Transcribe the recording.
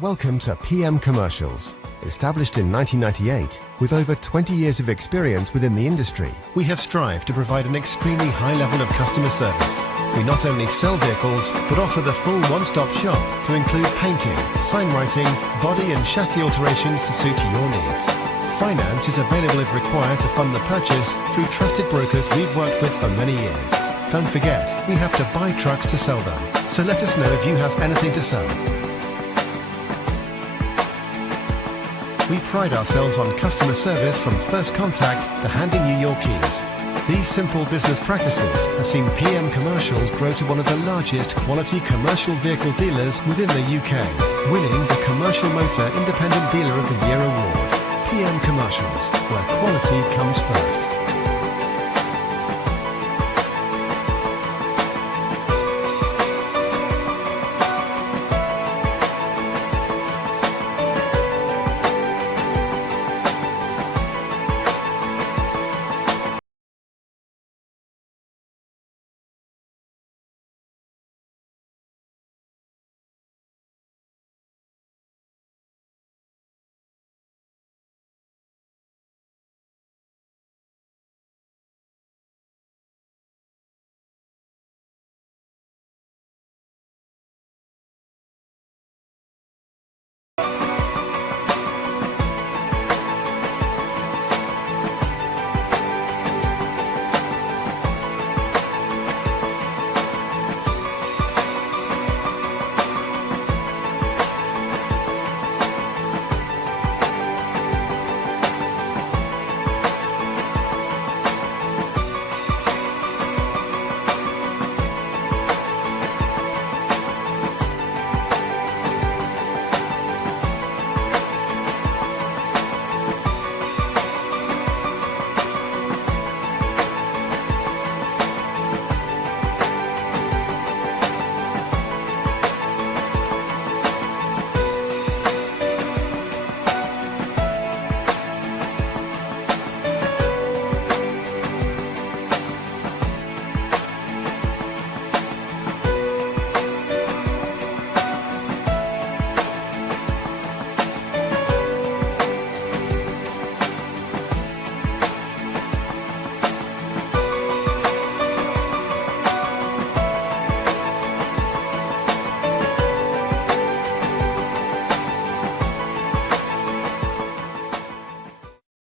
Welcome to PM Commercials. Established in 1998, with over 20 years of experience within the industry, we have strived to provide an extremely high level of customer service. We not only sell vehicles, but offer the full one-stop shop to include painting, sign writing, body and chassis alterations to suit your needs. Finance is available if required to fund the purchase through trusted brokers we've worked with for many years. Don't forget, we have to buy trucks to sell them, so let us know if you have anything to sell. We pride ourselves on customer service from first contact to handing you your keys. These simple business practices have seen PM Commercials grow to one of the largest quality commercial vehicle dealers within the UK, winning the Commercial Motor Independent Dealer of the Year award. PM Commercials, where quality comes first.